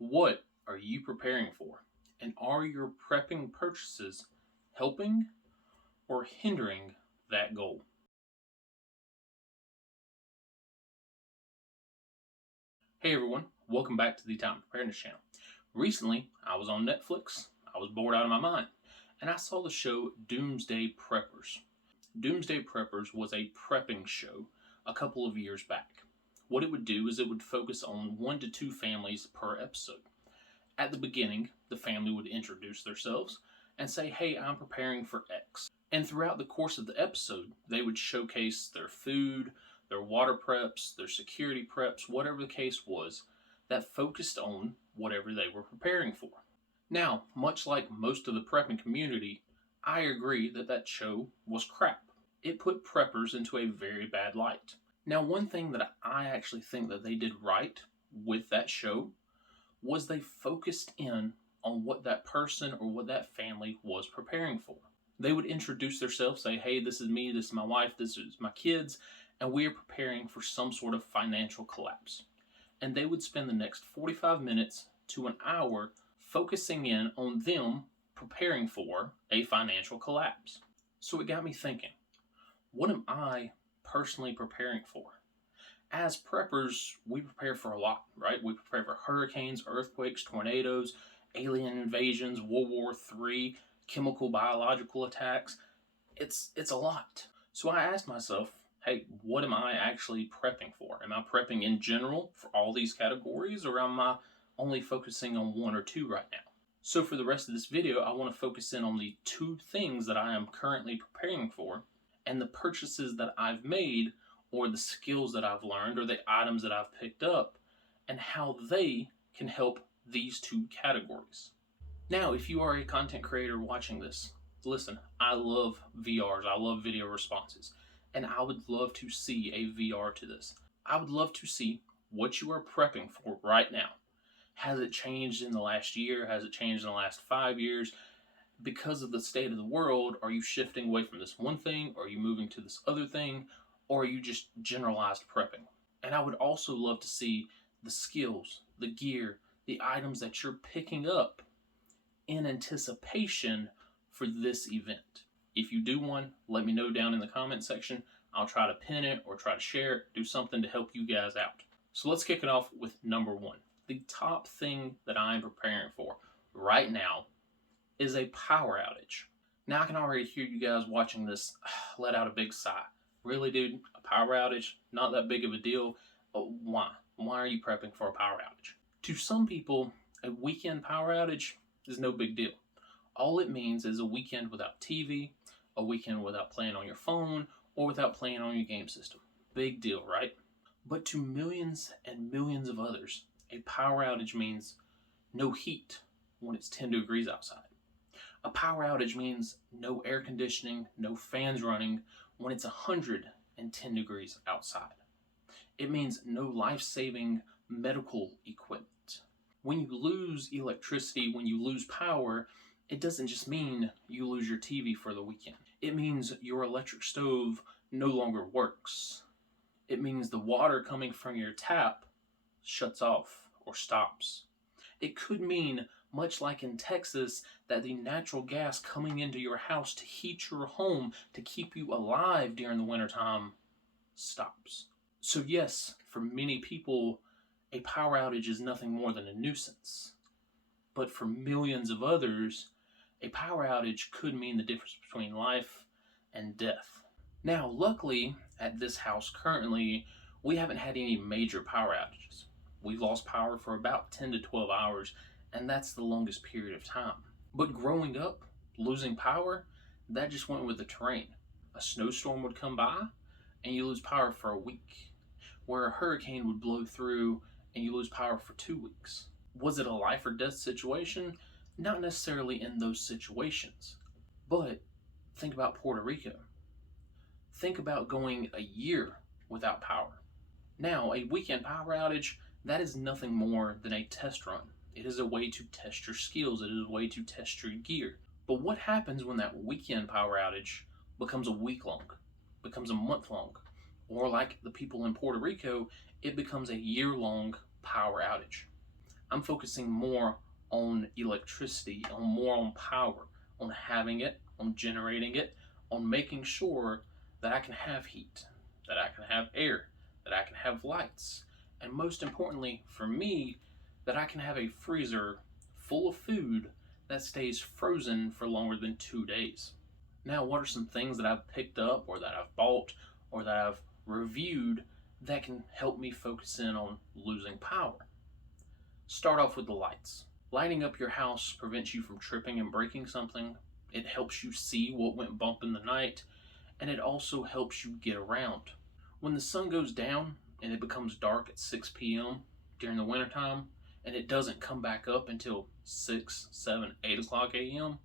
What are you preparing for? And are your prepping purchases helping or hindering that goal? Hey everyone, welcome back to the Time Preparedness channel. Recently, I was on Netflix, I was bored out of my mind, and I saw the show Doomsday Preppers. Doomsday Preppers was a prepping show a couple of years back. What it would do is it would focus on 1 to 2 families per episode. At the beginning, the family would introduce themselves and say, hey, I'm preparing for X. And throughout the course of the episode, they would showcase their food, their water preps, their security preps, whatever the case was, that focused on whatever they were preparing for. Now, much like most of the prepping community, I agree that that show was crap. It put preppers into a very bad light. Now, one thing that I actually think that they did right with that show was they focused in on what that person or what that family was preparing for. They would introduce themselves, say, hey, this is me, this is my wife, this is my kids, and we are preparing for some sort of financial collapse. And they would spend the next 45 minutes to an hour focusing in on them preparing for a financial collapse. So it got me thinking, what am I personally preparing for? As preppers, we prepare for a lot, right? We prepare for hurricanes, earthquakes, tornadoes, alien invasions, World War III, chemical, biological attacks. It's a lot. So I asked myself, hey, what am I actually prepping for? Am I prepping in general for all these categories, or am I only focusing on 1 or 2 right now? So for the rest of this video, I want to focus in on the 2 things that I am currently preparing for and the purchases that I've made, or the skills that I've learned, or the items that I've picked up, and how they can help these 2 categories. Now, if you are a content creator watching this, listen, I love VRs, I love video responses, and I would love to see a VR to this. I would love to see what you are prepping for right now. Has it changed in the last year? Has it changed in the last 5 years? Because of the state of the world, are you shifting away from this one thing? Or are you moving to this other thing? Or are you just generalized prepping? And I would also love to see the skills, the gear, the items that you're picking up in anticipation for this event. If you do one, let me know down in the comment section. I'll try to pin it or try to share it, do something to help you guys out. So let's kick it off with number 1. The top thing that I'm preparing for right now is a power outage. Now I can already hear you guys watching this let out a big sigh. Really, dude? A power outage? Not that big of a deal. But why? Why are you prepping for a power outage? To some people, a weekend power outage is no big deal. All it means is a weekend without TV, a weekend without playing on your phone, or without playing on your game system. Big deal, right? But to millions and millions of others, a power outage means no heat when it's 10 degrees outside. A power outage means no air conditioning, no fans running when it's 110 degrees outside. It means no life-saving medical equipment. When you lose electricity, when you lose power, it doesn't just mean you lose your TV for the weekend. It means your electric stove no longer works. It means the water coming from your tap shuts off or stops. It could mean, much like in Texas, that the natural gas coming into your house to heat your home, to keep you alive during the wintertime, stops. So yes, for many people, a power outage is nothing more than a nuisance. But for millions of others, a power outage could mean the difference between life and death. Now, luckily, at this house currently, we haven't had any major power outages. We've lost power for about 10 to 12 hours, and that's the longest period of time. But growing up, losing power, that just went with the terrain. A snowstorm would come by, and you lose power for a week. Where a hurricane would blow through, and you lose power for 2 weeks. Was it a life or death situation? Not necessarily in those situations. But think about Puerto Rico. Think about going a year without power. Now, a weekend power outage, that is nothing more than a test run. It is a way to test your skills. It is a way to test your gear. But what happens when that weekend power outage becomes a week long, becomes a month long, or like the people in Puerto Rico, it becomes a year long power outage? I'm focusing more on electricity, more on power, on having it, on generating it, on making sure that I can have heat, that I can have air, that I can have lights, and most importantly for me, that I can have a freezer full of food that stays frozen for longer than 2 days. Now, what are some things that I've picked up or that I've bought or that I've reviewed that can help me focus in on losing power? Start off with the lights. Lighting up your house prevents you from tripping and breaking something. It helps you see what went bump in the night, and it also helps you get around. When the sun goes down and it becomes dark at 6 p.m. during the wintertime, and it doesn't come back up until 6, 7, 8 o'clock a.m.,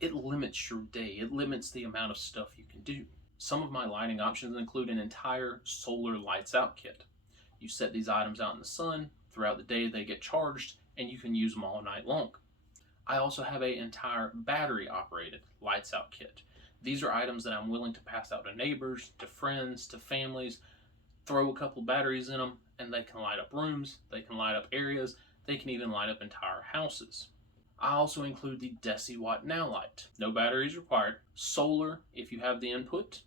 it limits your day. It limits the amount of stuff you can do. Some of my lighting options include an entire solar lights out kit. You set these items out in the sun, throughout the day they get charged, and you can use them all night long. I also have an entire battery operated lights out kit. These are items that I'm willing to pass out to neighbors, to friends, to families, throw a couple batteries in them, and they can light up rooms, they can light up areas, they can even light up entire houses. I also include the deciwatt NowLight. No batteries required. Solar if you have the input,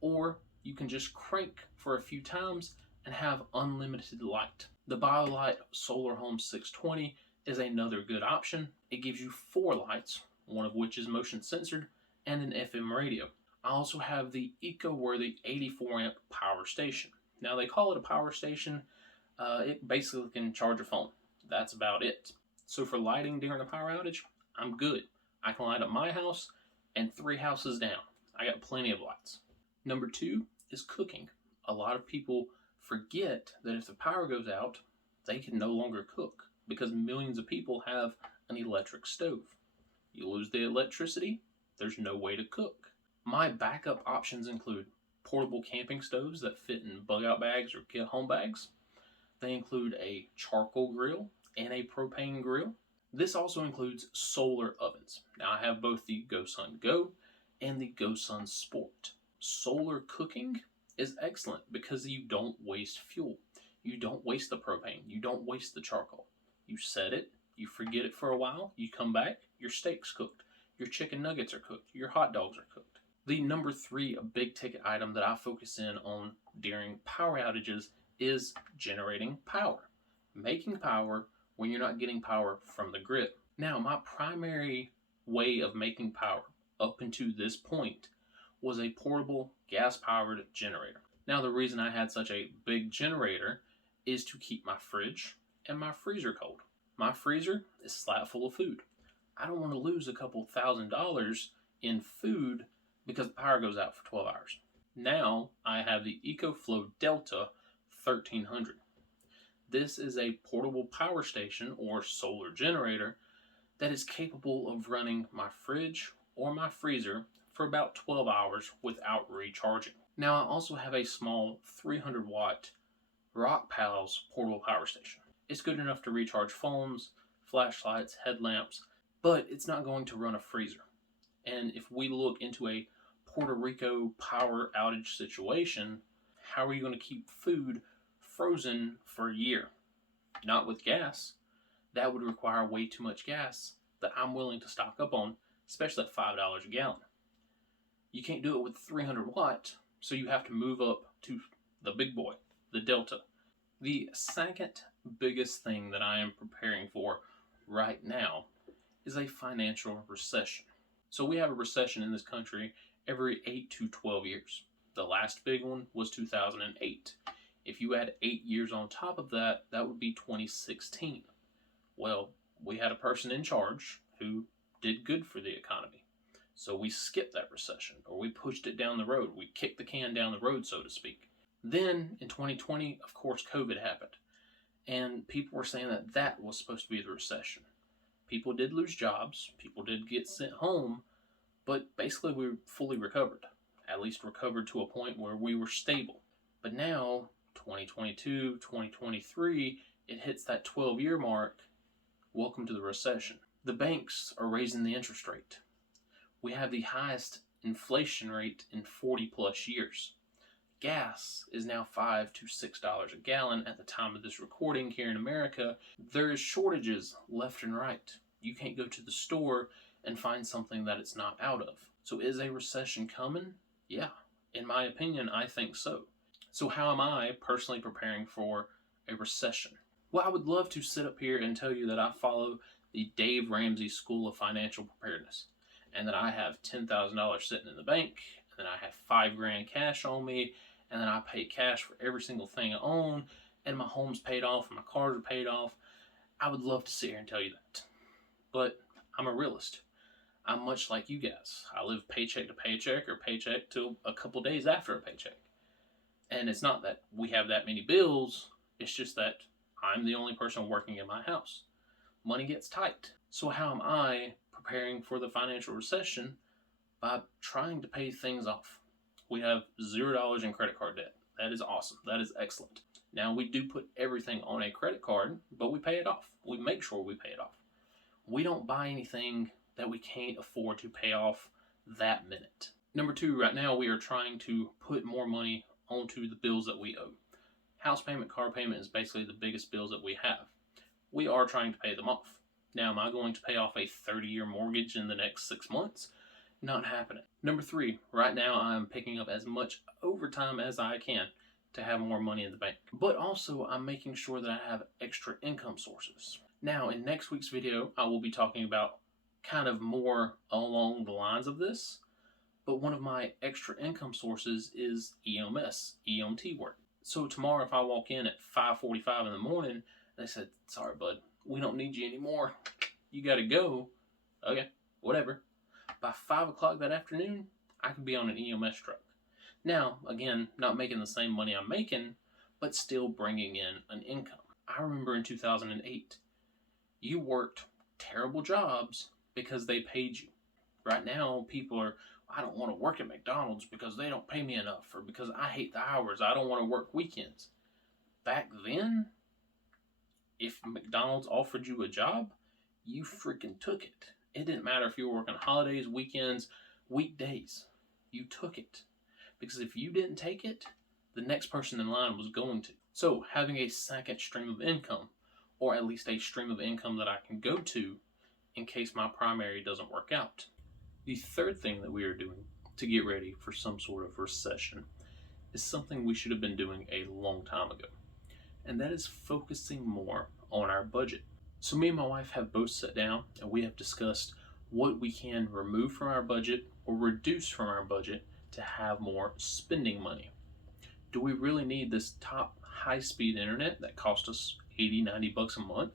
or you can just crank for a few times and have unlimited light. The BioLight Solar Home 620 is another good option. It gives you 4 lights, one of which is motion censored, and an FM radio. I also have the eco-worthy 84 amp power station. Now they call it a power station. It basically can charge a phone. That's about it. So for lighting during a power outage, I'm good. I can light up my house and 3 houses down. I got plenty of lights. Number 2 is cooking. A lot of people forget that if the power goes out, they can no longer cook because millions of people have an electric stove. You lose the electricity, there's no way to cook. My backup options include portable camping stoves that fit in bug-out bags or get-home bags. They include a charcoal grill and a propane grill. This also includes solar ovens. Now I have both the GoSun Go and the GoSun Sport. Solar cooking is excellent because you don't waste fuel. You don't waste the propane. You don't waste the charcoal. You set it, you forget it for a while, you come back, your steak's cooked, your chicken nuggets are cooked, your hot dogs are cooked. The number 3 big ticket item that I focus in on during power outages is generating power. Making power when you're not getting power from the grid. Now, my primary way of making power up until this point was a portable gas-powered generator. Now, the reason I had such a big generator is to keep my fridge and my freezer cold. My freezer is slap full of food. I don't want to lose a couple $1,000s in food because the power goes out for 12 hours. Now, I have the EcoFlow Delta 1300. This is a portable power station or solar generator that is capable of running my fridge or my freezer for about 12 hours without recharging. Now I also have a small 300 watt RockPals portable power station. It's good enough to recharge phones, flashlights, headlamps, but it's not going to run a freezer. And if we look into a Puerto Rico power outage situation, how are you going to keep food frozen for a year? Not with gas. That would require way too much gas that I'm willing to stock up on, especially at $5 a gallon. You can't do it with 300 watt, so you have to move up to the big boy, the Delta. The second biggest thing that I am preparing for right now is a financial recession. So we have a recession in this country every 8 to 12 years. The last big one was 2008. If you add 8 years on top of that, that would be 2016. Well, we had a person in charge who did good for the economy. So we skipped that recession, or we pushed it down the road. We kicked the can down the road, so to speak. Then in 2020, of course, COVID happened. And people were saying that that was supposed to be the recession. People did lose jobs. People did get sent home. But basically we fully recovered. At least recovered to a point where we were stable. But now, 2022, 2023, it hits that 12-year mark. Welcome to the recession. The banks are raising the interest rate. We have the highest inflation rate in 40 plus years. gas is now $5 to $6 a gallon at the time of this recording here in America. There is shortages left and right. You can't go to the store and find something that it's not out of. So is a recession coming? Yeah, in my opinion, I think so. So how am I personally preparing for a recession? Well, I would love to sit up here and tell you that I follow the Dave Ramsey School of Financial Preparedness, and that I have $10,000 sitting in the bank, and then I have $5,000 cash on me, and then I pay cash for every single thing I own, and my home's paid off, and my cars are paid off. I would love to sit here and tell you that, but I'm a realist. I'm much like you guys. I live paycheck to paycheck, or paycheck till a couple days after a paycheck. And it's not that we have that many bills, it's just that I'm the only person working in my house. Money gets tight. So how am I preparing for the financial recession? By trying to pay things off. We have $0 in credit card debt. That is awesome. That is excellent. Now, we do put everything on a credit card, but we pay it off. We make sure we pay it off. We don't buy anything that we can't afford to pay off that minute. Number two, right now we are trying to put more money onto the bills that we owe. House payment, car payment is basically the biggest bills that we have. We are trying to pay them off. Now, am I going to pay off a 30-year mortgage in the next 6 months? Not happening. Number three, right now I'm picking up as much overtime as I can to have more money in the bank. But also I'm making sure that I have extra income sources. Now, in next week's video, I will be talking about kind of more along the lines of this. But one of my extra income sources is EMT work. So tomorrow if I walk in at 5:45 in the morning, they said, sorry bud, we don't need you anymore. You gotta go. Okay, whatever. By 5 o'clock that afternoon, I could be on an EMS truck. Now, again, not making the same money I'm making, but still bringing in an income. I remember in 2008, you worked terrible jobs because they paid you. Right now, people are, I don't want to work at McDonald's because they don't pay me enough, or because I hate the hours, I don't want to work weekends. Back then, if McDonald's offered you a job, you freaking took it. It didn't matter if you were working holidays, weekends, weekdays. You took it. Because if you didn't take it, the next person in line was going to. So having a second stream of income, or at least a stream of income that I can go to in case my primary doesn't work out. The third thing that we are doing to get ready for some sort of recession is something we should have been doing a long time ago. And that is focusing more on our budget. So me and my wife have both sat down and we have discussed what we can remove from our budget or reduce from our budget to have more spending money. Do we really need this top high-speed internet that costs us $80-90 a month?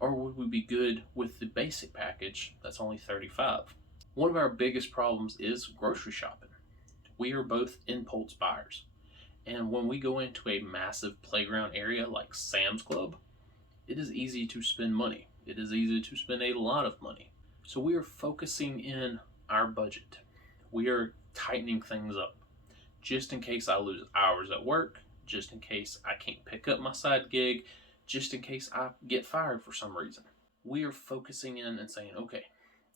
Or would we be good with the basic package that's only $35? One of our biggest problems is grocery shopping. We are both impulse buyers. And when we go into a massive playground area like Sam's Club, it is easy to spend money. It is easy to spend a lot of money. So we are focusing in our budget. We are tightening things up. Just in case I lose hours at work, just in case I can't pick up my side gig, just in case I get fired for some reason. We are focusing in and saying, okay,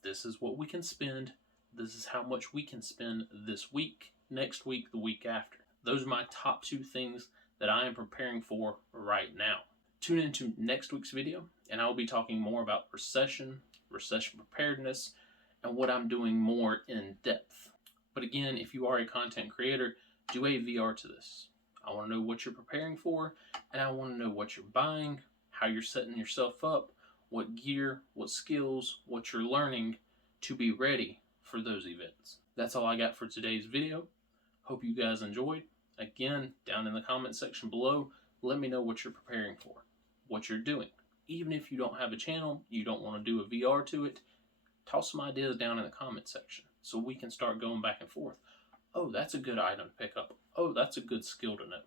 this is what we can spend. This is how much we can spend this week, next week, the week after. Those are my top two things that I am preparing for right now. Tune into next week's video, and I will be talking more about recession preparedness, and what I'm doing more in depth. But again, if you are a content creator, do a VR to this. I want to know what you're preparing for, and I want to know what you're buying, how you're setting yourself up, what gear, what skills, what you're learning to be ready for those events. That's all I got for today's video. Hope you guys enjoyed. Again, down in the comment section below, let me know what you're preparing for, what you're doing. Even if you don't have a channel, you don't want to do a VR to it, toss some ideas down in the comment section so we can start going back and forth. Oh, that's a good item to pick up. Oh, that's a good skill to know.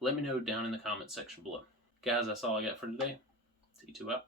Let me know down in the comment section below. Guys, that's all I got for today. T2 out.